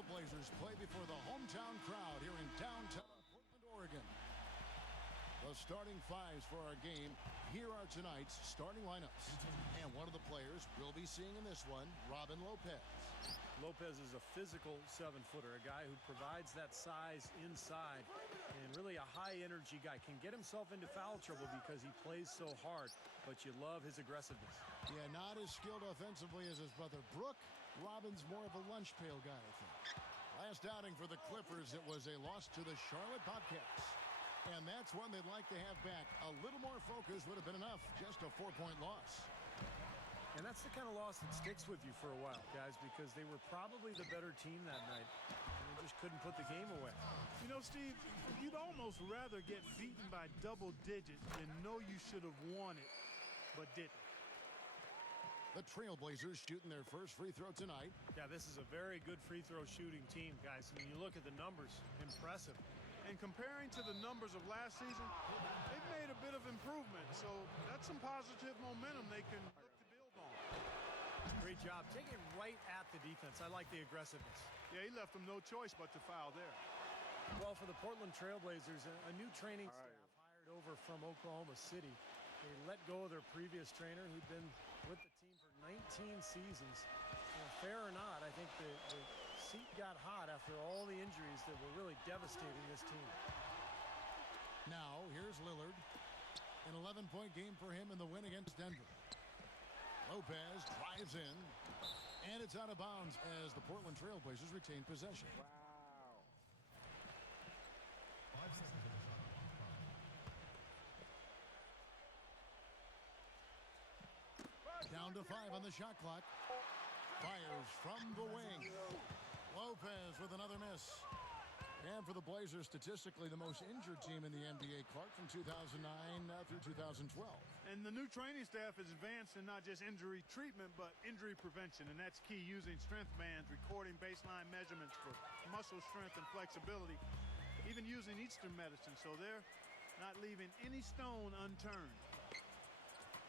Trailblazers play before the hometown crowd here in downtown Portland, Oregon. The starting fives for our game. Here are tonight's starting lineups. And one of the players we'll be seeing in this one, Robin Lopez. Lopez is a physical 7-footer, a guy who provides that size inside, and really a high-energy guy. Can get himself into foul trouble because he plays so hard, but you love his aggressiveness. Yeah, not as skilled offensively as his brother Brook. Robin's more of a lunch pail guy, I think. Last outing for the Clippers, it was a loss to the Charlotte Bobcats. And that's one they'd like to have back. A little more focus would have been enough. Just a 4-point loss. And that's the kind of loss that sticks with you for a while, guys, because they were probably the better team that night, and they just couldn't put the game away. You know, Steve, you'd almost rather get beaten by double digits than know you should have won it, but didn't. The Trailblazers shooting their first free throw tonight. Yeah, this is a very good free throw shooting team, guys. I mean, you look at the numbers, impressive. And comparing to the numbers of last season, they've made a bit of improvement, so that's some positive momentum they can look to build on. Great job. Taking it right at the defense. I like the aggressiveness. Yeah, he left them no choice but to foul there. Well, for the Portland Trailblazers, a new training staff hired over from Oklahoma City. They let go of their previous trainer who'd been with the team for 19 seasons. Fair or not, I think the seat got hot after all the injuries that were really devastating this team. Now, here's Lillard. An 11-point game for him in the win against Denver. Lopez drives in, and it's out of bounds as the Portland Trailblazers retain possession. Wow. 5 seconds. Down to 5 on the shot clock. Fires from the wing. Lopez with another miss. And for the Blazers, statistically the most injured team in the NBA, Clark, from 2009 through 2012. And the new training staff is advanced in not just injury treatment, but injury prevention. And that's key, using strength bands, recording baseline measurements for muscle strength and flexibility, even using Eastern medicine. So they're not leaving any stone unturned.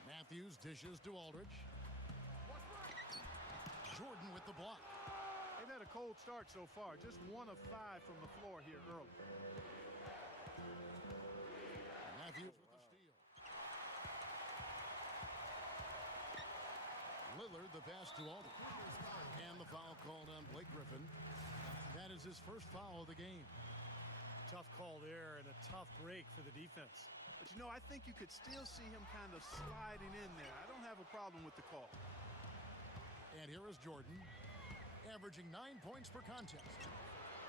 Matthews dishes to Aldridge. Jordan with the block. They've had a cold start so far. Just 1 of 5 from the floor here early. Matthews with the steal. Lillard the pass to Aldridge. And the foul called on Blake Griffin. That is his first foul of the game. Tough call there and a tough break for the defense. But, you know, I think you could still see him kind of sliding in there. I don't have a problem with the call. And here is Jordan, averaging 9 points per contest.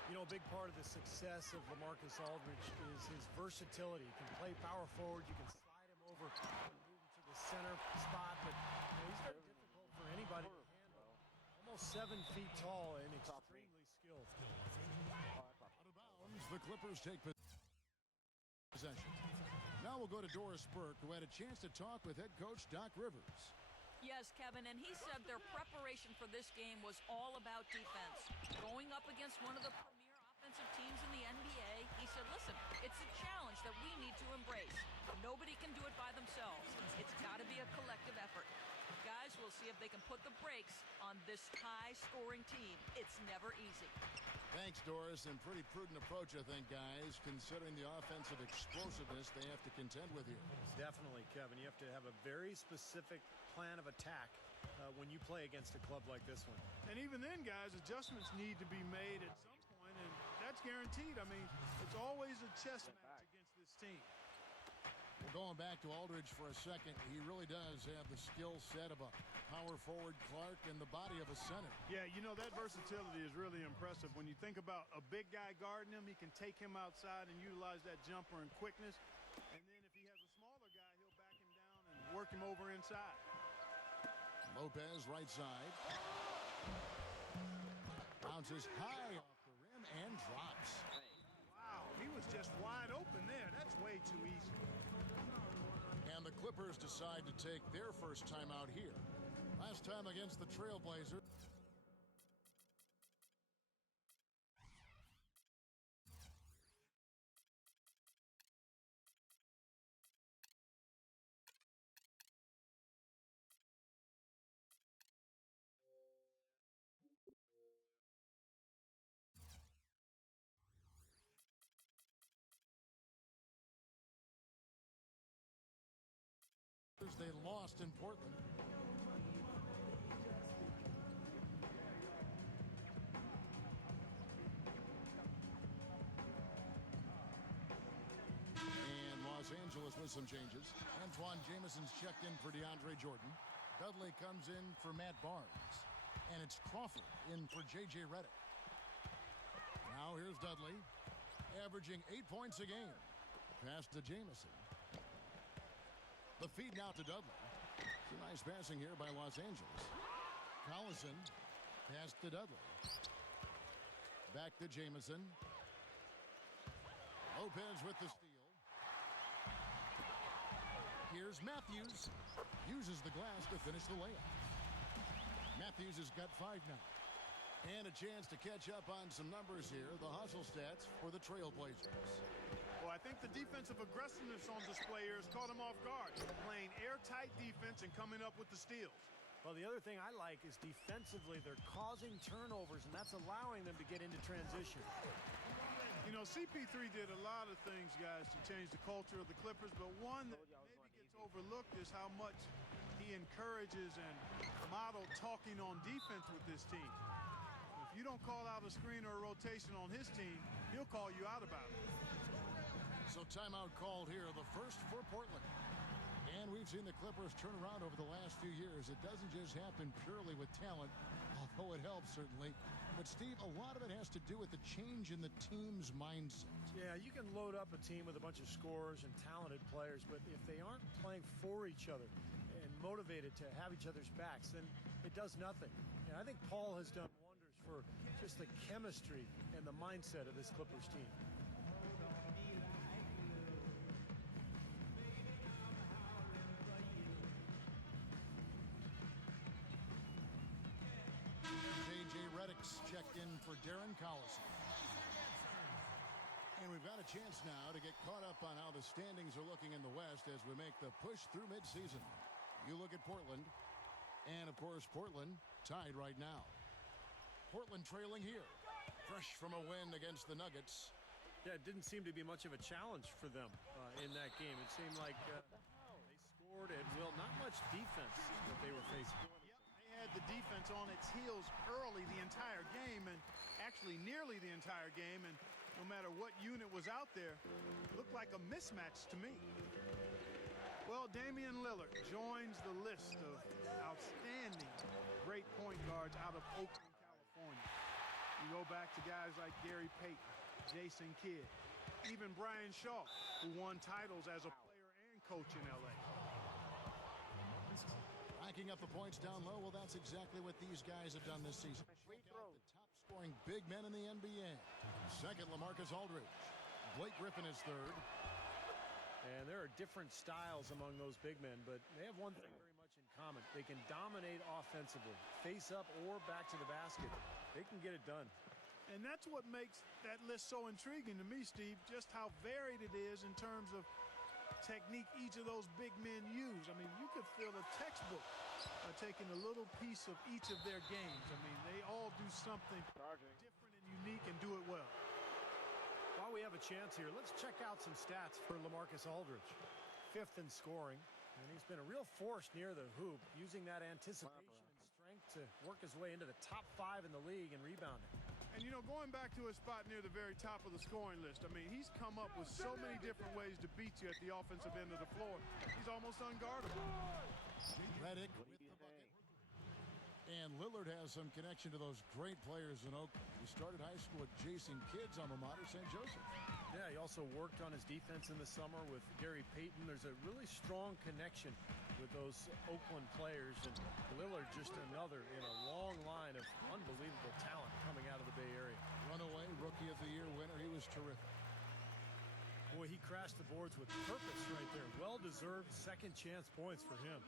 You know, a big part of the success of LaMarcus Aldridge is his versatility. You can play power forward. You can slide him over and move him to the center spot. But he's very difficult for anybody to handle. Almost 7 feet tall and extremely skilled. Out of bounds, the Clippers take possession. Now we'll go to Doris Burke, who had a chance to talk with head coach Doc Rivers. Yes, Kevin, and he said their preparation for this game was all about defense. Going up against one of the premier offensive teams in the NBA, he said, listen, it's a challenge that we need to embrace. Nobody can do it by themselves. It's got to be a collective effort. Guys, we'll see if they can put the brakes on this high-scoring team. It's never easy. Thanks, Doris, and pretty prudent approach, I think, guys, considering the offensive explosiveness they have to contend with here. Definitely, Kevin. You have to have a very specific plan of attack when you play against a club like this one. And even then, guys, adjustments need to be made at some point, and that's guaranteed. I mean, it's always a chess match against this team. Well, going back to Aldridge for a second, he really does have the skill set of a power forward Clark and the body of a center. Yeah, you know, that versatility is really impressive. When you think about a big guy guarding him, he can take him outside and utilize that jumper and quickness. And then if he has a smaller guy, he'll back him down and work him over inside. Lopez right side. Bounces high off the rim and drops. Wow, he was just wide open there. That's way too easy. And the Clippers decide to take their first time out here. Last time against the Trailblazers. they lost in Portland. And Los Angeles with some changes. Antoine Jameson's checked in for DeAndre Jordan. Dudley comes in for Matt Barnes. And it's Crawford in for J.J. Redick. Now here's Dudley, averaging 8 points a game. Pass to Jameson. The feed now to Dudley. Some nice passing here by Los Angeles. Collison, pass to Dudley. Back to Jameson. Lopez with the steal. Here's Matthews. Uses the glass to finish the layup. Matthews has got 5 now. And a chance to catch up on some numbers here. The hustle stats for the Trailblazers. Well, I think the defensive aggressiveness on display here has caught them off guard. Playing airtight defense and coming up with the steals. Well, the other thing I like is defensively they're causing turnovers, and that's allowing them to get into transition. You know, CP3 did a lot of things, guys, to change the culture of the Clippers, but one that maybe gets overlooked is how much he encourages and model talking on defense with this team. If you don't call out a screen or a rotation on his team, he'll call you out about it. So timeout called here, the first for Portland. And we've seen the Clippers turn around over the last few years. It doesn't just happen purely with talent, although it helps certainly. But Steve, a lot of it has to do with the change in the team's mindset. Yeah, you can load up a team with a bunch of scorers and talented players, but if they aren't playing for each other and motivated to have each other's backs, then it does nothing. And I think Paul has done wonders for just the chemistry and the mindset of this Clippers team. J.J. Redick's checked in for Darren Collison. And we've got a chance now to get caught up on how the standings are looking in the West as we make the push through midseason. You look at Portland, and of course Portland tied right now. Portland trailing here, fresh from a win against the Nuggets. Yeah, it didn't seem to be much of a challenge for them in that game. It seemed like they scored at will. Not much defense that they were facing. They had the defense on its heels early the entire game, and actually nearly the entire game, and no matter what unit was out there, it looked like a mismatch to me. Well, Damian Lillard joins the list of outstanding great point guards out of Oakland, California. You go back to guys like Gary Payton, Jason Kidd, even Brian Shaw, who won titles as a player and coach in L.A. Racking up the points down low, well, that's exactly what these guys have done this season. Check out the top-scoring big men in the NBA. Second, LaMarcus Aldridge. Blake Griffin is third. And there are different styles among those big men, but they have one thing very much in common. They can dominate offensively, face up or back to the basket. They can get it done. And that's what makes that list so intriguing to me, Steve, just how varied it is in terms of technique each of those big men use. I mean, you could fill a textbook taking a little piece of each of their games. I mean, they all do something different and unique and do it well. While we have a chance here, let's check out some stats for LaMarcus Aldridge. 5th in scoring, and he's been a real force near the hoop, using that anticipation and strength to work his way into the top 5 in the league in rebounding. And, you know, going back to his spot near the very top of the scoring list, I mean, he's come up with so many different ways to beat you at the offensive end of the floor. He's almost unguardable. Redick with the bucket. And Lillard has some connection to those great players in Oakland. He started high school at Jason Kidd's alma mater, St. Joseph. Yeah, he also worked on his defense in the summer with Gary Payton. There's a really strong connection with those Oakland players, and Lillard just another in a long line of unbelievable talent coming out of the Bay Area. Runaway Rookie of the Year winner. He was terrific. Boy, he crashed the boards with purpose right there. Well-deserved second chance points for him.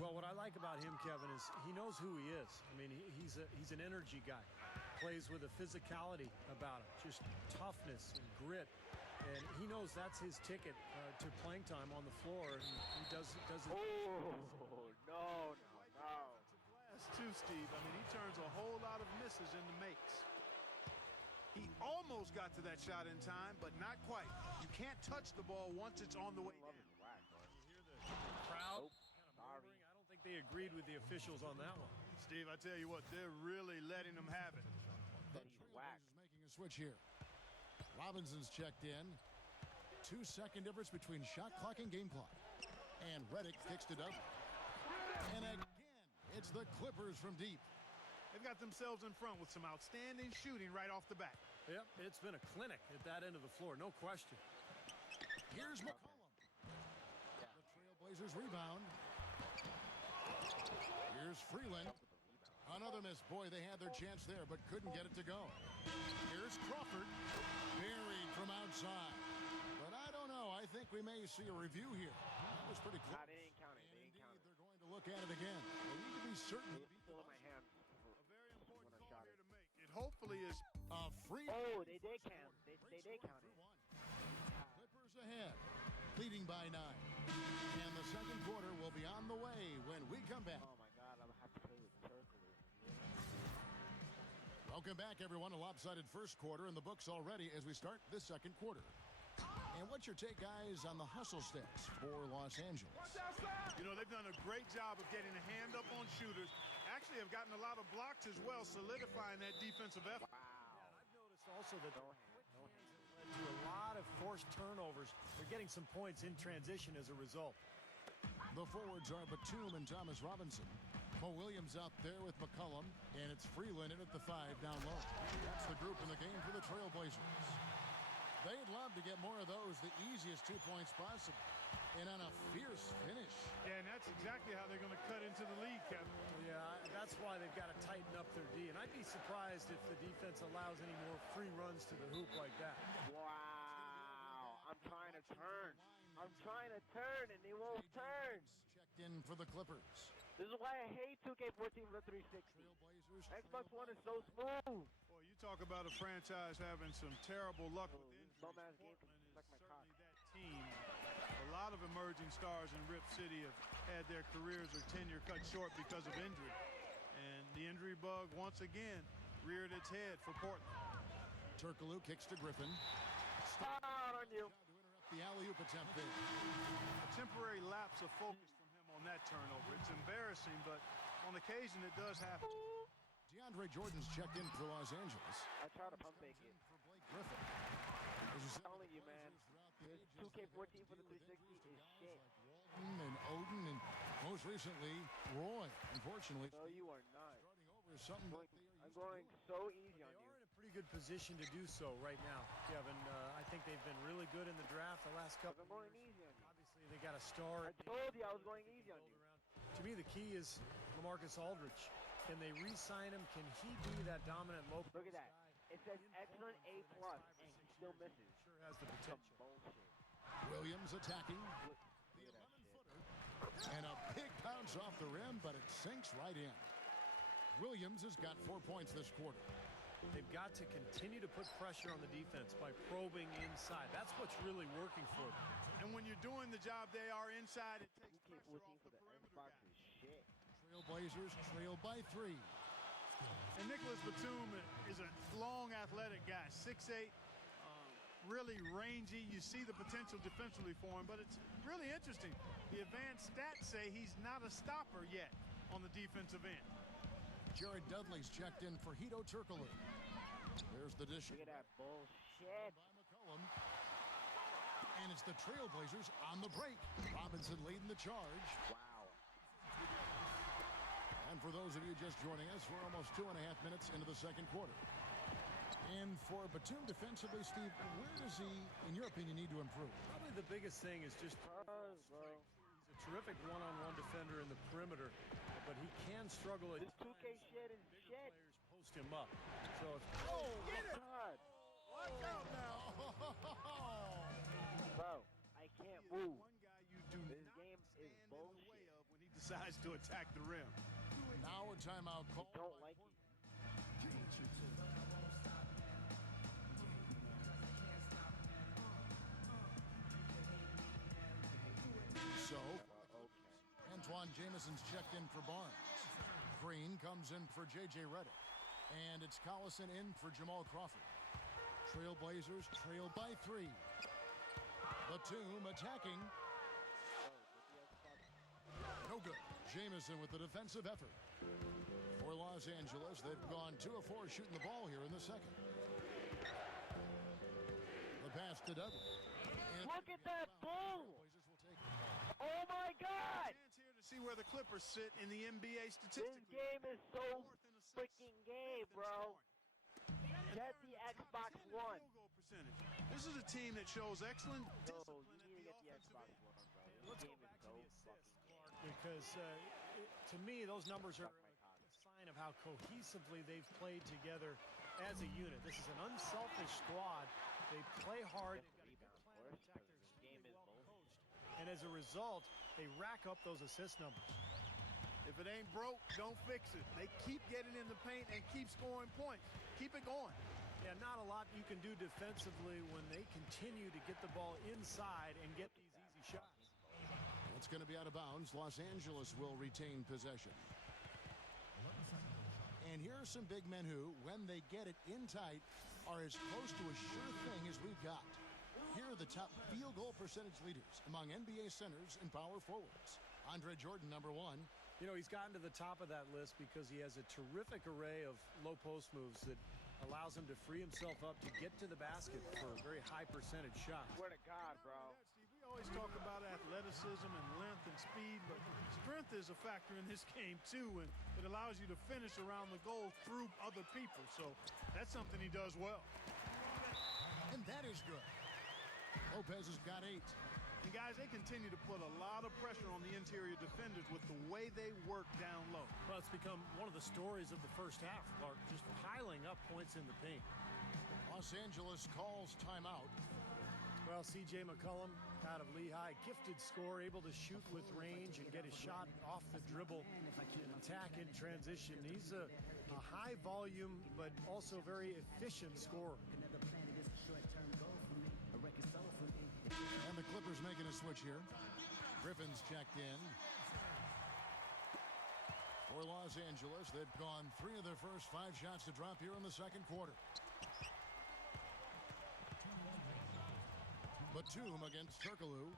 Well, what I like about him, Kevin, is he knows who he is. I mean, he's an energy guy. Plays with a physicality about him, just toughness and grit. And he knows that's his ticket to playing time on the floor. And he does it. No. Glass too, Steve. I mean, he turns a whole lot of misses into makes. He almost got to that shot in time, but not quite. You can't touch the ball once it's on the way down. Crowd agreed with the officials on that one. Steve, I tell you what, they're really letting them have it. The Trailblazers making a switch here. Robinson's checked in. 2-second difference between shot clock and game clock. And Redick kicks to Dudley. And again, it's the Clippers from deep. They've got themselves in front with some outstanding shooting right off the bat. Yep, it's been a clinic at that end of the floor, no question. Here's McCollum. The Trailblazers rebound. Here's Freeland. Another miss. Boy, they had their chance there, but couldn't get it to go. Here's Crawford. Buried from outside. But I don't know. I think we may see a review here. That was pretty close. Nah, they didn't count it. They didn't count it. They're going to look at it again. They need to be certain. It's still in my hand. A very important When I call shot here it. to make. It hopefully is A free. Oh, they did count. They did count it. Clippers ahead, leading by 9. And the second quarter will be on the way when we come back. Oh my God, I'm gonna have to play with Turkle. Welcome back, everyone. A lopsided first quarter in the books already as we start this second quarter. And what's your take, guys, on the hustle sticks for Los Angeles? You know, they've done a great job of getting a hand up on shooters. Actually have gotten a lot of blocks as well, solidifying that defensive effort. I've noticed also that No hands. No hands. led to a lot of forced turnovers. They're getting some points in transition as a result. The forwards are Batum and Thomas Robinson. Mo Williams out there with McCollum, and it's Freeland in at the 5 down low. That's the group in the game for the Trailblazers. They'd love to get more of those, the easiest 2 points possible, and on a fierce finish. Yeah, and that's exactly how they're going to cut into the lead, Kevin. Yeah, that's why they've got to tighten up their D. And I'd be surprised if the defense allows any more free runs to the hoop like that. Wow. I'm trying to turn. I'm trying to turn, and they won't turn. Checked in for the Clippers. This is why I hate 2K14 for the 360. Trailblazers. Xbox One is so smooth. Boy, you talk about a franchise having some terrible luck with injuries. Bum-ass game can Portland is suck my cock. certainly that team. A lot of emerging stars in Rip City have had their careers or tenure cut short because of injury. And the injury bug, once again, reared its head for Portland. Turkoglu kicks to Griffin. Foul on you. To interrupt the alley-oop attempt there. A temporary lapse of focus from him on that turnover. It's embarrassing, but on occasion it does happen. DeAndre Jordan's checked in for Los Angeles. I try to pump fake it. For Blake Griffin. As you I'm said, telling you, man. This 2K14 for the 360 is shit. Walton and Odin, and most recently, Roy. Unfortunately, No, you are not. starting over is something that they are I'm used going so easy on They you. are in a pretty good position to do so right now, Kevin. I think they've been really good in the draft the last couple. I'm going easy on you. Obviously, they got a star. I told you I was going easy on you. To me, the key is LaMarcus Aldridge. Can they re-sign him? Can he be that dominant low Look at that. It says excellent A+, and he still misses. Sure has the Some potential. bullshit. Williams attacking. Look The at that shit. 11-footer. And a big bounce off the rim, but it sinks right in. Williams has got 4 points this quarter. They've got to continue to put pressure on the defense by probing inside. That's what's really working for them. And when you're doing the job they are inside, it takes 2K14 pressure for off the the perimeter Xbox guy. is shit. Trailblazers trail by 3. And Nicholas Batum is a long, athletic guy, 6'8", really rangy. You see the potential defensively for him, but it's really interesting. The advanced stats say he's not a stopper yet on the defensive end. Jared Dudley's checked in for Hedo Turkoglu. There's the dish Look at that bullshit. by McCollum. And it's the Trailblazers on the break. Robinson leading the charge. Wow. And for those of you just joining us, we're almost 2.5 minutes into the second quarter. And for Batum defensively, Steve, where does he, in your opinion, need to improve? Probably the biggest thing is just Cuz, bro. he's a terrific one-on-one defender in the perimeter, but he can struggle at This 2K shit is bigger shit. players post him up. So if God. Watch out now. Bro, I can't move. One guy you do This not game is stand in the bullshit. way of when he decides to attack the rim. Now a timeout call. Don't like it. So, Okay. Antoine Jameson's checked in for Barnes. Green comes in for J.J. Redick. And it's Collison in for Jamal Crawford. Trailblazers trail by 3. Batum attacking. Bro, with the Xbox, No good. Jamison with the defensive effort. For Los Angeles, they've gone 2 of 4 shooting the ball here in the second. The pass to Dudley. And Look at that bull! Oh my God! Chance here to see where the Clippers sit in the NBA This statistically. game is so freaking game, bro. Get the Xbox One. Field goal percentage. This is a team that shows excellent No, discipline you at need to the get the offensive Xbox end. One, bro. Let's This go game is back so to the assist, fucking Clark, because to me, those numbers are Suck my cock. a sign of how cohesively they've played together as a unit. This is an unselfish squad. They play hard. They've got a good plan of attack. They're This game extremely is well bullshit. coached. And as a result, they rack up those assist numbers. If it ain't broke, don't fix it. They keep getting in the paint and keep scoring points. Keep it going. Yeah, not a lot you can do defensively when they continue to get the ball inside and get these easy shots. It's going to be out of bounds. Los Angeles will retain possession. And here are some big men who, when they get it in tight, are as close to a sure thing as we've got. Here are the top field goal percentage leaders among NBA centers and power forwards. Andre Jordan, number 1. You know, he's gotten to the top of that list because he has a terrific array of low post moves that allows him to free himself up to get to the basket for very high percentage shots. Swear to God, bro. We always talk about athleticism and length and speed, but strength is a factor in this game too, and it allows you to finish around the goal through other people. So that's something he does well. And that is good. Lopez has got 8. And guys, they continue to put a lot of pressure on the interior defenders with the way they work down low. Well, it's become one of the stories of the first half, Clark, just piling up points in the paint. Los Angeles calls timeout. Well, C.J. McCollum out of Lehigh, gifted scorer, able to shoot with range and get his shot off the dribble and attack in transition. He's a high volume, but also very efficient scorer. And the Clippers making a switch here. Griffin's checked in. For Los Angeles, they've gone 3 of their first 5 shots to drop here in the second quarter. Batum against Turkoglu.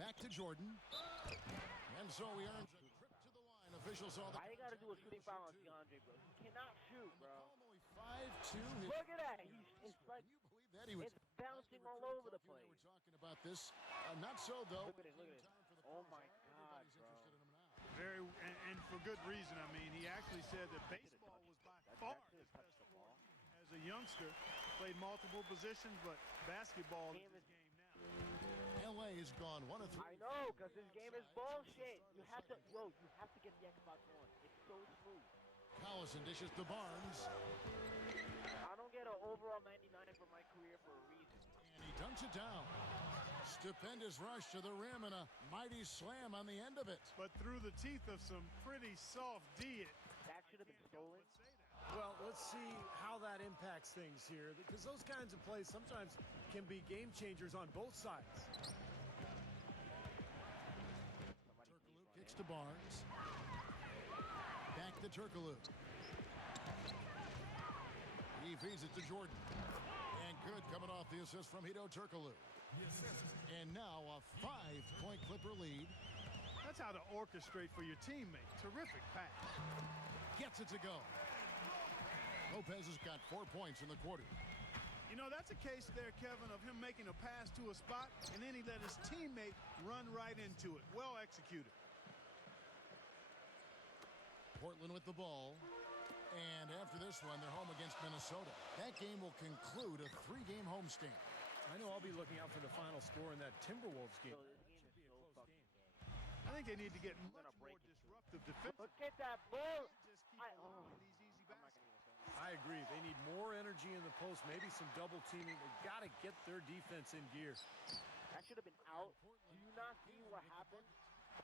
Back to Jordan. And so he earns a trip to the line. Officials saw the... Why you gotta do a shooting foul on DeAndre, bro? He cannot shoot, bro. Only 5'2". Look at that. It's like, Can you believe that? He was it's bouncing all over the We're place. talking about this. Not so, though. Look at it, look at it. Oh my God, Everybody's bro. interested in him now. And for good reason. I mean, he actually said that baseball was by far That should his have best touched the ball. as a youngster. Played multiple positions, but basketball is Game his is- game now. LA has gone 1 of 3. I know, because this game is bullshit. You have to, you have to get the Xbox One. It's so smooth. Collison dishes to Barnes. I don't get an overall 99 for my career for a reason. And he dunks it down. Stupendous rush to the rim and a mighty slam on the end of it. But through the teeth of some pretty soft D. That should have been stolen. Well, let's see how that impacts things here, because those kinds of plays sometimes can be game changers on both sides. Turkoglu kicks to Barnes. Back to Turkoglu. He feeds it to Jordan. And good coming off the assist from Hedo Turkoglu. And now a 5-point Clipper lead. That's how to orchestrate for your teammate. Terrific pass. Gets it to go. Lopez has got 4 points in the quarter. You know, that's a case there, Kevin, of him making a pass to a spot, and then he let his teammate run right into it. Well executed. Portland with the ball. And after this one, they're home against Minnesota. That game will conclude a 3-game homestand. I know I'll be looking out for the final score in that Timberwolves game. So this game is so fucking game. I think they need to get much gonna more break it. disruptive defense. Look at that bull. Just keep I- throwing oh. these easy I'm not baskets. gonna even say. I agree. They need more energy in the post, maybe some double teaming. They've got to get their defense in gear. That should have been out. Do you not see what happened?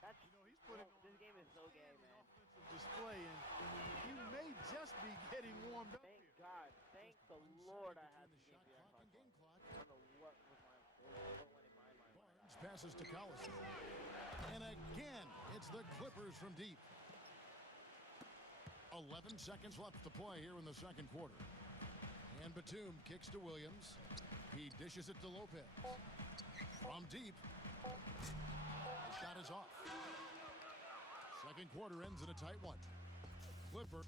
That's, he's putting on this game is so gay, man. offensive display, and he may just be getting warmed up Thank here. God. Thank the Lord I had this game Shot to the clock and Xbox game One. clock. I don't know what was what went in my mind. Barnes passes to Collison. And again, it's the Clippers from deep. 11 seconds left to play here in the second quarter. And Batum kicks to Williams. He dishes it to Lopez. From deep. The shot is off. Second quarter ends in a tight one. Clipper.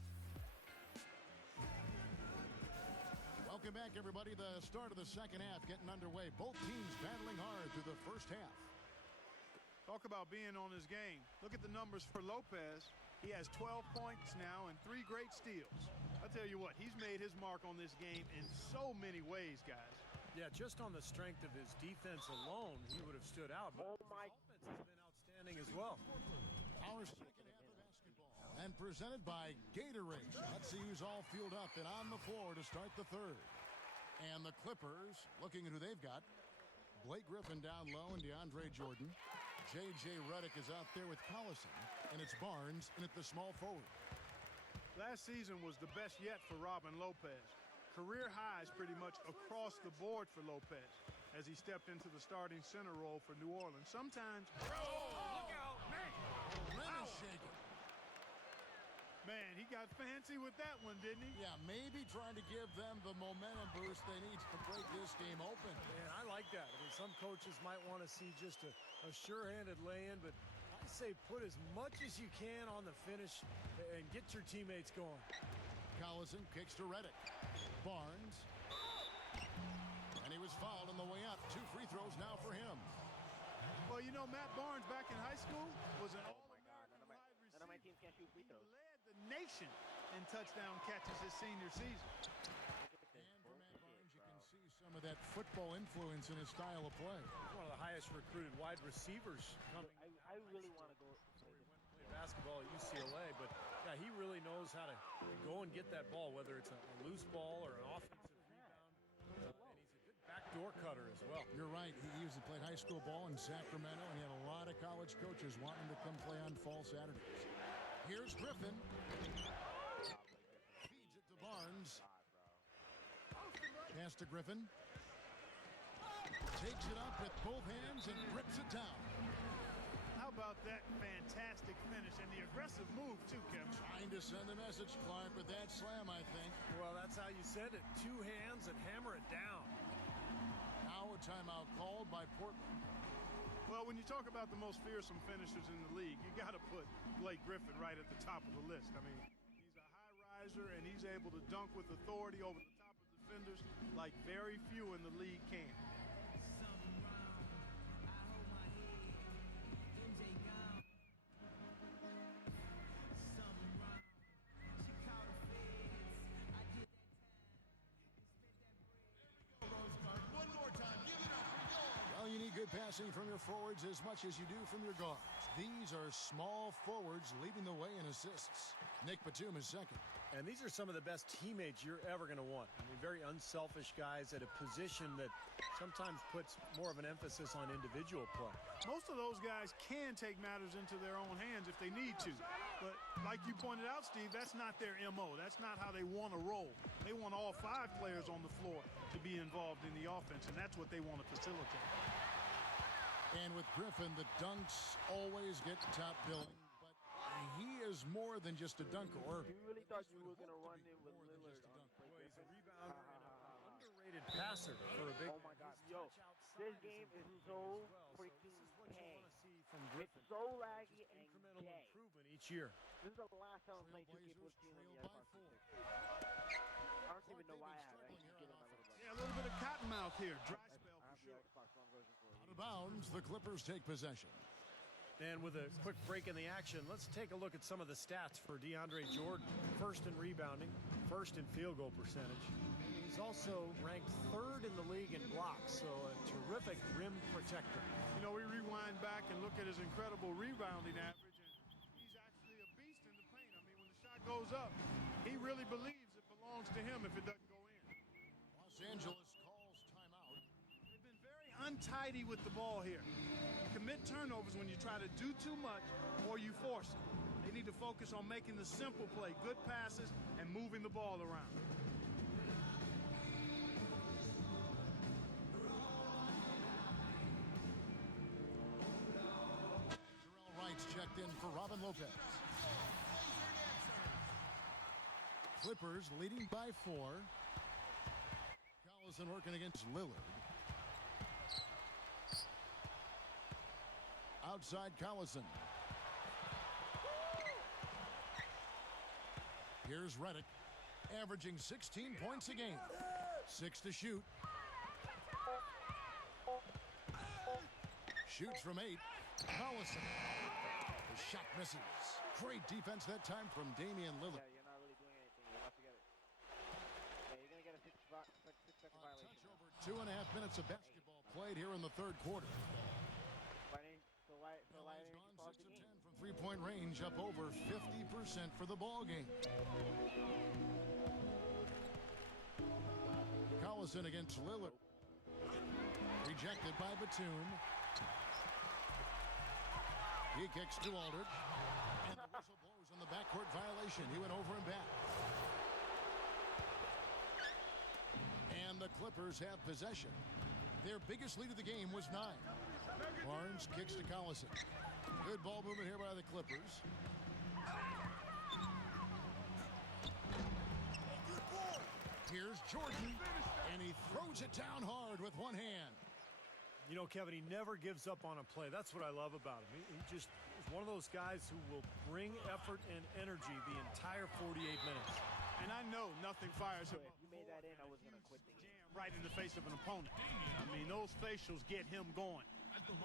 Welcome back, everybody. The start of the second half getting underway. Both teams battling hard through the first half. Talk about being on his game. Look at the numbers for Lopez. He has 12 points now and 3 great steals. I tell you what, he's made his mark on this game in so many ways, guys. Yeah, just on the strength of his defense alone, he would have stood out. But Oh my! his offense has been outstanding as well. Our second half of basketball. And presented by Gatorade. Let's see who's all fueled up and on the floor to start the third. And the Clippers looking at who they've got. Blake Griffin down low and DeAndre Jordan. J.J. Redick is out there with Collison. And it's Barnes in at the small forward. Last season was the best yet for Robin Lopez. Career highs pretty much across the board for Lopez as he stepped into the starting center role for New Orleans. Sometimes, look out, man! Rim is shaking. Man, he got fancy with that one, didn't he? Yeah, maybe trying to give them the momentum boost they need to break this game open. Man, I like that. I mean, some coaches might want to see just a sure-handed lay-in, but I say put as much as you can on the finish and get your teammates going. Collison kicks to Redick. Barnes. And he was fouled on the way up. 2 free throws now for him. Well, you know, Matt Barnes back in high school was an None of my teams can't shoot free throws. led the nation in touchdown catches his senior season. And for Matt Barnes, you can see some of that football influence in his style of play. One of the highest recruited wide receivers coming. I really want to go play this. Play basketball at UCLA, but yeah, he really knows how to go and get that ball, whether it's a loose ball or an offensive rebound. And he's a good backdoor cutter as well. You're right. He usually played high school ball in Sacramento, and he had a lot of college coaches wanting to come play on fall Saturdays. Here's Griffin. Feeds it to Barnes. Pass to Griffin. Takes it up with both hands and rips it down. How about that fantastic finish and the aggressive move, too, Kevin? Trying to send a message, Clark, with that slam, I think. Well, that's how you said it. 2 hands and hammer it down. Now a timeout called by Portland. Well, when you talk about the most fearsome finishers in the league, you got to put Blake Griffin right at the top of the list. I mean, he's a high riser, and he's able to dunk with authority over the top of defenders like very few in the league can. Well, you need good passing from your forwards as much as you do from your guards. These are small forwards leading the way in assists. Nick Batum is second. And these are some of the best teammates you're ever going to want. I mean, very unselfish guys at a position that sometimes puts more of an emphasis on individual play. Most of those guys can take matters into their own hands if they need to. But like you pointed out, Steve, that's not their MO. That's not how they want to roll. They want all 5 players on the floor to be involved in the offense, and that's what they want to facilitate. And with Griffin, the dunks always get top billing. But he is more than just a dunker. Or You really thought you were going to run in with Lillard on Blake He's a Griffin? rebounder and an underrated passer for a big. Oh my God. Yo, this game is so freaking What you gay. want to see from It's Griffin. so laggy and Incremental gay. improvement each year. This is the last time I played 2K14 on the Xbox 360. I don't even know why I have actually given my little brother. Yeah, a little bit of cottonmouth here. Dry spell I for have the sure. Xbox One version for a out reason. of bounds, the Clippers take possession. And with a quick break in the action, let's take a look at some of the stats for DeAndre Jordan. First in rebounding, first in field goal percentage. He's also ranked 3rd in the league in blocks, so a terrific rim protector. You know, we rewind back and look at his incredible rebounding average, and he's actually a beast in the paint. I mean, when the shot goes up, he really believes it belongs to him if it doesn't go in. Los Angeles calls timeout. They've been very untidy with the ball here. Commit turnovers when you try to do too much or you force it. They need to focus on making the simple play, good passes, and moving the ball around. Terrell Wright's checked in for Robin Lopez. Clippers leading by 4. Collison working against Lillard. Outside Collison. Here's Redick, averaging 16 points a game. 6 to shoot. Shoots from 8. Collison. The shot misses. Great defense that time from Damian Lillard. Yeah, you're not really doing anything. You're not forget it. Yeah, you're going to get a 6-second violation. Touch over 2.5 minutes of basketball played here in the third quarter. Why didn't you pause the game? From three-point range, up over 50% for the ball game. Collison against Lillard. Rejected by Batum. He kicks to Aldridge. And the whistle blows on the backcourt violation. He went over and back. And the Clippers have possession. Their biggest lead of the game was 9. Barnes kicks to Collison. Good ball movement here by the Clippers. Here's Jordan, and he throws it down hard with one hand. You know, Kevin, he never gives up on a play. That's what I love about him. He just is one of those guys who will bring effort and energy the entire 48 minutes. And I know nothing fires him If you made that in, I was going to quit the game. right in the face of an opponent. I mean, those facials get him going.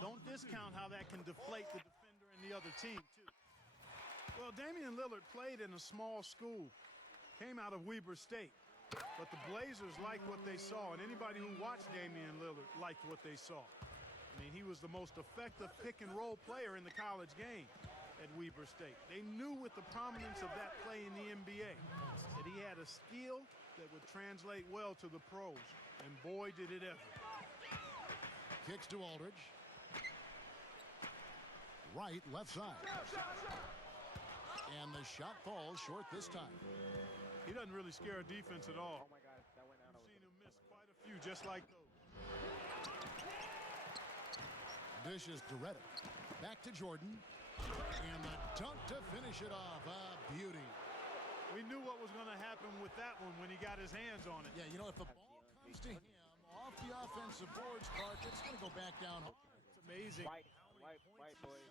Don't discount how that can deflate the defender and the other team, too. Well, Damian Lillard played in a small school, came out of Weber State. But the Blazers liked what they saw, and anybody who watched Damian Lillard liked what they saw. I mean, he was the most effective pick-and-roll player in the college game at Weber State. They knew with the prominence of that play in the NBA that he had a skill that would translate well to the pros, and boy, did it ever. Kicks to Aldridge. Right, left side. And the shot falls short this time. He doesn't really scare a defense at all. Oh, my God. That went out. I've seen him miss quite a few just like those. Dishes to Redick. Back to Jordan. And the dunk to finish it off. A beauty. We knew what was going to happen with that one when he got his hands on it. Yeah, you know, if the ball comes to him off the offensive boards, Clark, it's going to go back down. It's amazing. White boys.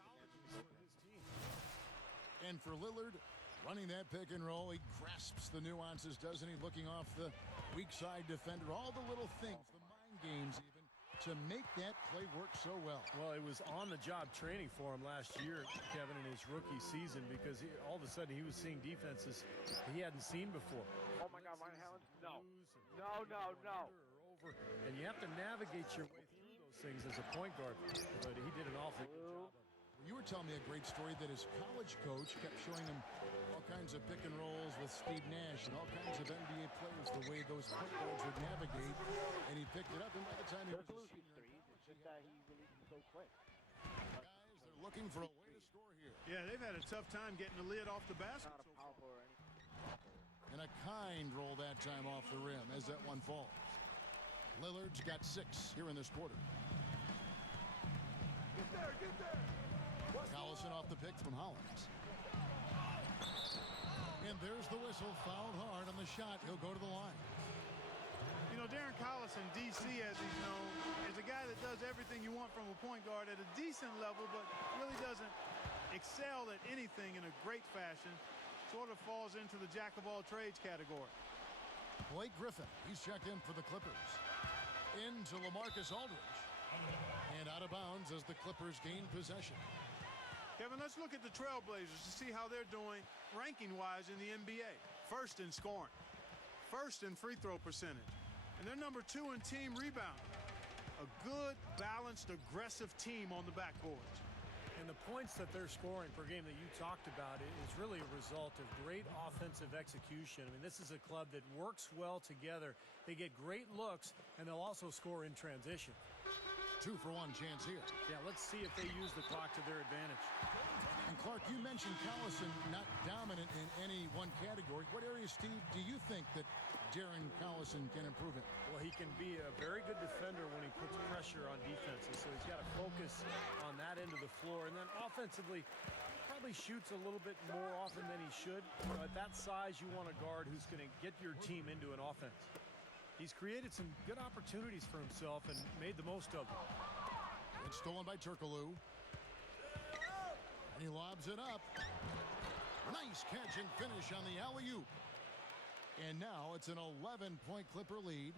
And for Lillard, running that pick and roll, he grasps the nuances, doesn't he? Looking off the weak side defender, all the little things, the mind games even, to make that play work so well. Well, it was on-the-job training for him last year, Kevin, in his rookie season, because all of a sudden he was seeing defenses he hadn't seen before. Oh, my God, Ryan Howland? No. And you have to navigate your way through those things as a point guard, but he did an awfully good job. You were telling me a great story that his college coach kept showing him all kinds of pick and rolls with Steve Nash and all kinds of NBA players, the way those point guards would navigate, and he picked it up, and by the time he was a senior, It's just that he released so quick. guys, they're looking for a way to score here. Yeah, they've had a tough time getting the lid off the basket. Not a powerful or anything. And a kind roll that time off the rim as that one falls. Lillard's got 6 here in this quarter. Get there. Collison off the pick from Hollins. And there's the whistle, fouled hard on the shot. He'll go to the line. You know, Darren Collison, DC as he's known, is a guy that does everything you want from a point guard at a decent level, but really doesn't excel at anything in a great fashion. Sort of falls into the jack-of-all-trades category. Blake Griffin, he's checked in for the Clippers. Into LaMarcus Aldridge. And out of bounds as the Clippers gain possession. Kevin, let's look at the Trailblazers to see how they're doing ranking-wise in the NBA. First in scoring. First in free throw percentage. And they're number 2 in team rebounding. A good, balanced, aggressive team on the backboards. And the points that they're scoring per game that you talked about is really a result of great offensive execution. I mean, this is a club that works well together. They get great looks, and they'll also score in transition. 2-for-1 chance here. Yeah, let's see if they use the clock to their advantage. And Clark, you mentioned Collison not dominant in any one category. What areas, Steve, do you think that Darren Collison can improve in? Well, he can be a very good defender when he puts pressure on defenses, so he's got to focus on that end of the floor. And then offensively, he probably shoots a little bit more often than he should. At that size, you want a guard who's going to get your team into an offense. He's created some good opportunities for himself and made the most of them. It's stolen by Turkoglu. And he lobs it up. Nice catch and finish on the alley-oop. And now it's an 11-point Clipper lead.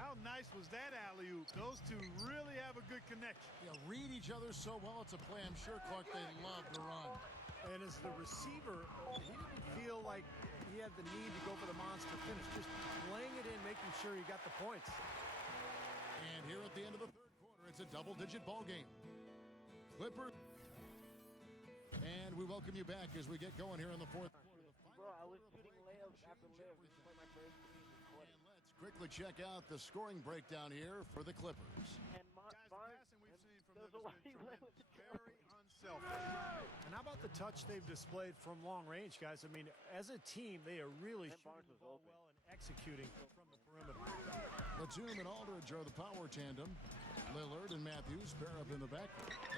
How nice was that alley-oop? Those two really have a good connection. Yeah, read each other so well. It's a play I'm sure, Clark, they love to run. And as the receiver, he didn't feel like he had the need to go for the monster finish. Just laying it in, making sure he got the points. And here at the end of the third quarter, it's a double-digit ball game. Clipper. And we welcome you back as we get going here in the fourth quarter. Bro, I was shooting layups after layups. This is like my first three in this quarter. And let's quickly check out the scoring breakdown here for the Clippers. And Guys, the Barnes, passing we've seen from those them are has why been he went with tremendous. the Very unselfish. And how about the touch they've displayed from long range, guys? I mean, as a team, they are really And Barnes shooting the was ball open. well and executing from the perimeter. Batum and Aldridge are the power tandem. Lillard and Matthews pair up in the back.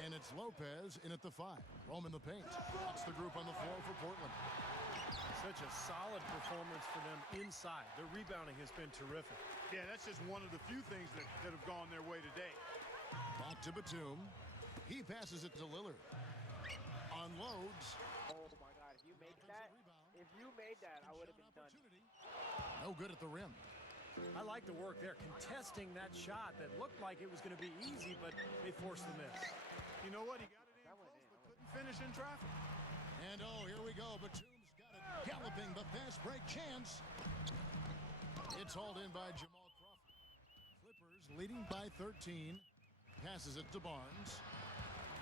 And it's Lopez in at the 5. Rome in the paint. That's the group on the floor for Portland. Such a solid performance for them inside. Their rebounding has been terrific. Yeah, that's just one of the few things that have gone their way today. Back to Batum. He passes it to Lillard. Unloads. Oh my God! If you made that, I would have been done. No good at the rim. I like the work there, contesting that shot that looked like it was going to be easy, but they forced the miss. You know what? He got it in close, but couldn't finish in traffic. And oh, here we go. Batum's got it. Galloping, the fast break chance. It's hauled in by Jamal Crawford. Clippers leading by 13. Passes it to Barnes.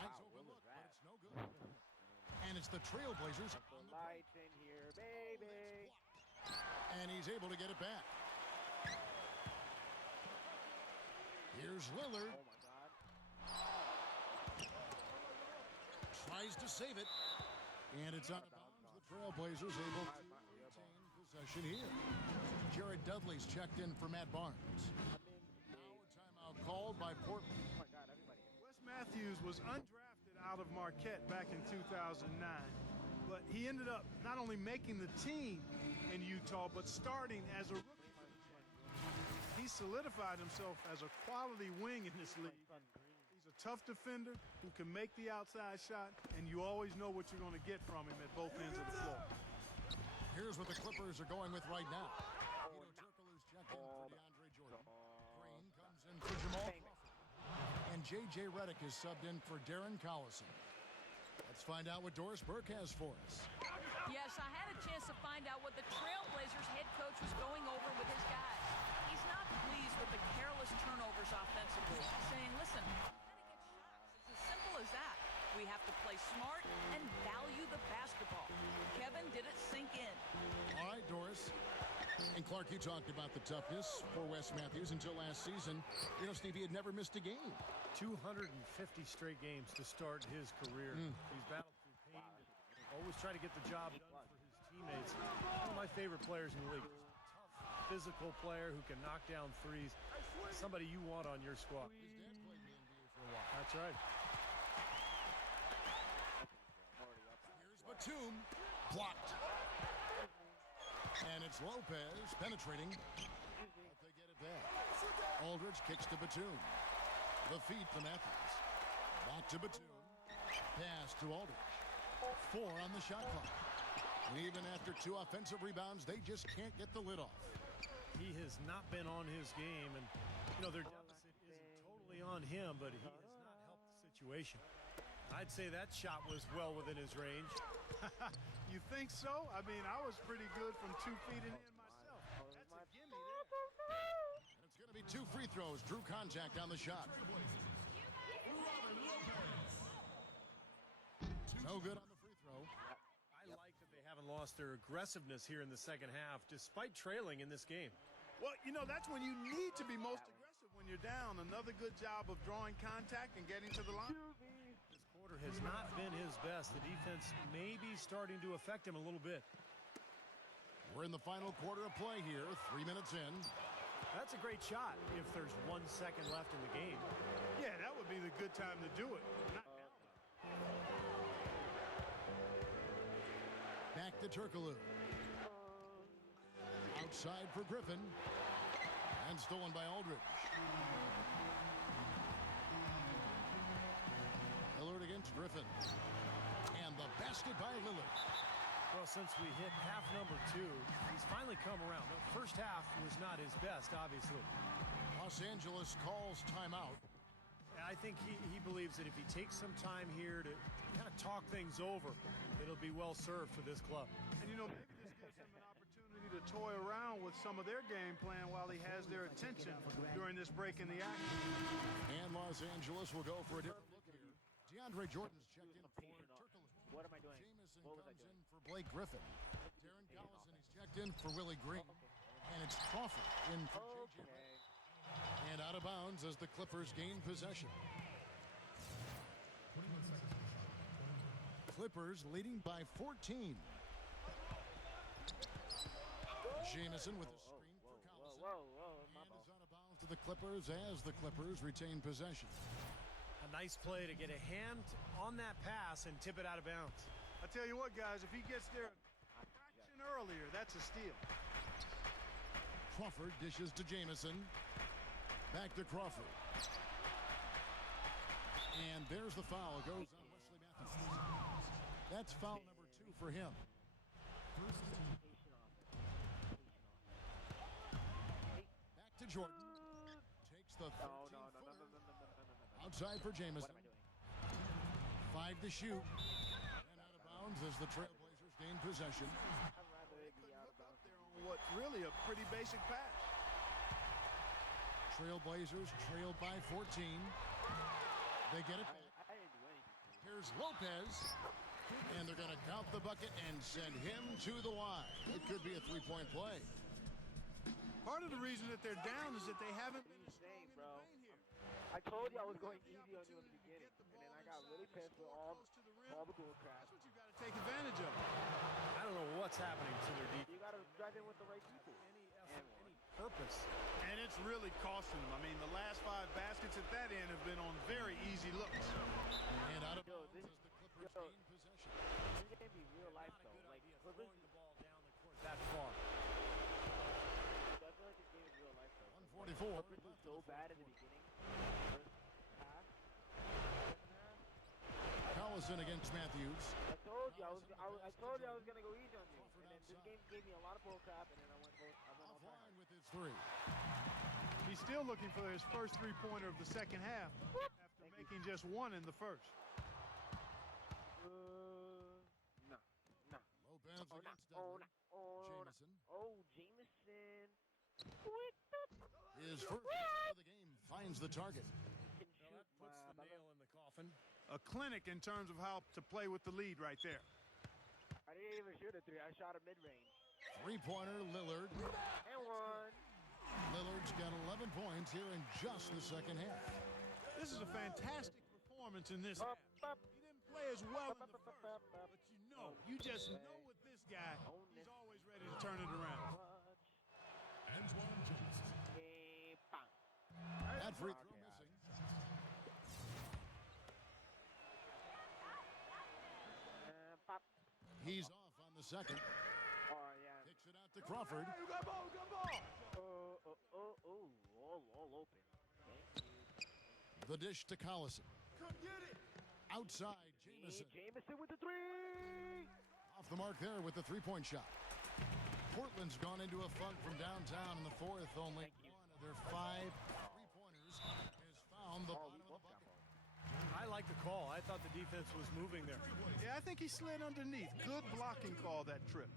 Nice open look, but it's no good. And it's the Trailblazers. The lights in here, baby. And he's able to get it back. Here's Lillard. Oh my God! Tries to save it. And it's out of bounds. The Trailblazers able to retain possession here. Jared Dudley's checked in for Matt Barnes. Now a timeout called by Portland. Oh my God! Everybody. Wes Matthews was undrafted out of Marquette back in 2009. But he ended up not only making the team in Utah, but starting as a rookie. He solidified himself as a quality wing in this league. He's a tough defender who can make the outside shot, and you always know what you're going to get from him at both ends of the floor. Here's what the Clippers are going with right now. Hedo Turkoglu's checked in for DeAndre Jordan. Green comes in for Jamal Crawford. And J.J. Redick is subbed in for Darren Collison. Let's find out what Doris Burke has for us. Yes, I had a chance to find out what the Trailblazers head coach was going over with his guys. He's not pleased with the careless turnovers offensively, saying, listen, we've got to get shots. It's as simple as that. We have to play smart and value the basketball. Kevin did it sink in. All right, Doris. And Clark, you talked about the toughness for Wes Matthews until last season. You know, Steve, he had never missed a game. 250 straight games to start his career. He's battled through pain. Always try to get the job done for his teammates. One of my favorite players in the league. Tough, physical player who can knock down threes. Somebody you want on your squad. His dad played in the NBA for a while. That's right. Here's Batum. Blocked. And it's Lopez penetrating. But they get it back. Aldridge kicks to Batum. The feed to Matthews. Back to Batum. Pass to Aldridge. 4 on the shot clock. And even after 2 offensive rebounds, they just can't get the lid off. He has not been on his game, and you know their deficit isn't totally on him, but he has not helped the situation. I'd say that shot was well within his range. You think so? I mean, I was pretty good from 2 feet and in myself. That's a gimme there. And it's going to be 2 free throws. Drew contact on the shot. No good on the free throw. I like that they haven't lost their aggressiveness here in the second half, despite trailing in this game. Well, you know, that's when you need to be most aggressive when you're down. Another good job of drawing contact and getting to the line. This quarter has not been his best. The defense may be starting to affect him a little bit. We're in the final quarter of play here. 3 minutes in. That's a great shot if there's 1 second left in the game. Yeah, that would be the good time to do it. Back to Turkoglu. Outside for Griffin. And stolen by Aldridge. Lillard against Griffin. And the basket by Lillard. Well, since we hit half number 2, he's finally come around. The first half was not his best, obviously. Los Angeles calls timeout. I think he believes that if he takes some time here to kind of talk things over, it'll be well served for this club. And, you know, maybe this gives him an opportunity to toy around with some of their game plan while he has their attention during this break in the action. And Los Angeles will go for a different look here. DeAndre Jordan's checked in for Turkle. What am I doing? Jamison What was I comes doing? in for Blake Griffin. Darren Collison is checked in for Willie Green. And it's Crawford in for J.J. Okay. And out of bounds as the Clippers gain possession. Clippers leading by 14. Jamison with a screen for Collison. Whoa, my And ball. is out of bounds to the Clippers as the Clippers retain possession. A nice play to get a hand on that pass and tip it out of bounds. I tell you what, guys, if he gets there a fraction earlier, that's a steal. Crawford dishes to Jamison. Back to Crawford. And there's the foul. It goes on Wesley Matthews. That's foul number 2 for him. Back to Jordan. Takes the 13-footer. Outside for Jamison. What am I doing? 5 to shoot. And out of bounds as the Trailblazers gain possession. I'd rather it be out of bounds. There on what's really a pretty basic pass. Trailblazers trailed by 14. They get it back. I didn't do anything. Here's Lopez. And they're going to count the bucket and send him to the line. It could be a three-point play. Part of the reason that they're down is that they haven't been as strong Insane, in bro. the paint here. I told you I was going easy on you in the beginning, and then I got really pissed with all the bull crap. That's what you got to take advantage of. I don't know what's happening to their defense. You gotta drive in with the right people. Purpose. And it's really costing them. I mean, the last 5 baskets at that end have been on very easy looks. And out of Yo, bounds this, as the Clippers yo, gain possession. this game be real life though. Like Clippers, Throwing the ball down the court that far. I feel like this game is real life though. 144. Clippers was so bad in the beginning. First half, second half. Collison against Matthews. I told you I told you I was gonna go easy on you, and then this game gave me a lot of bull crap, and then I went all try. Offline with his 3. He's still looking for his first three-pointer of the second half after making just 1 in the first. No. Lopez Oh, against no. Dudley. Jamison. Jameson. His first shot of the game finds the target. Can Well, shoot, that puts the brother. nail in the coffin. A clinic in terms of how to play with the lead right there. I didn't even shoot a 3. I shot a mid-range. Three-pointer, Lillard. And 1. Lillard's got 11 points here in just the second half. This is a fantastic performance in this half. He didn't play as well in the first, but you just know with this guy, he's always ready to turn it around. That free throw missing. Pop. He's off on the second. Oh, yeah. Kicks it out to Crawford. All open. Thank you. The dish to Collison. Outside, Jamison. Jameson with the 3. Off the mark there with the three-point shot. Portland's gone into a funk from downtown in the fourth. Only one of their 5 three-pointers has found the bottom of the bucket. I like the call. I thought the defense was moving there. Yeah, I think he slid underneath. Good blocking call that trip.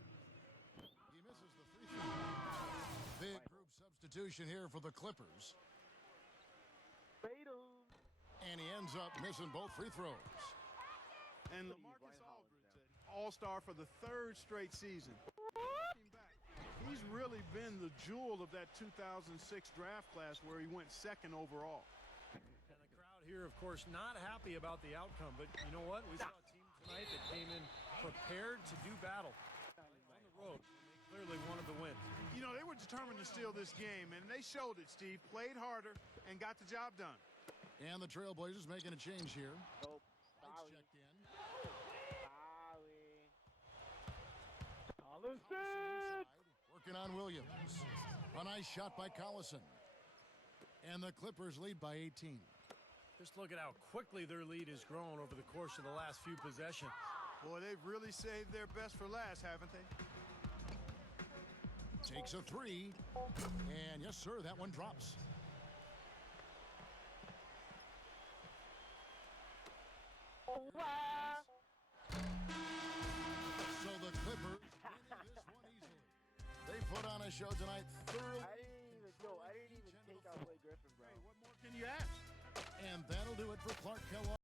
He misses the free throw. Big group substitution here for the Clippers. And he ends up missing both free throws. And LaMarcus Aldridge, an all-star for the 3rd straight season. Looking back, he's really been the jewel of that 2006 draft class where he went 2nd overall. And the crowd here, of course, not happy about the outcome. But you know what? We saw a team tonight that came in prepared to do battle on the road. They clearly wanted to win. You know, they were determined to steal this game, and they showed it, Steve. Played harder and got the job done. And the Trailblazers making a change here. Nope. Lights checked in. Collison. Inside, working on Williams. A nice shot by Collison. And the Clippers lead by 18. Just look at how quickly their lead has grown over the course of the last few possessions. Boy, they've really saved their best for last, haven't they? Takes a three. And yes, sir, that one drops. So the Clippers win this one easily. They put on a show tonight. Thoroughly. I didn't even take out Blake Griffin, bro. Hey, what more can you ask? And that'll do it for Clark Kellogg.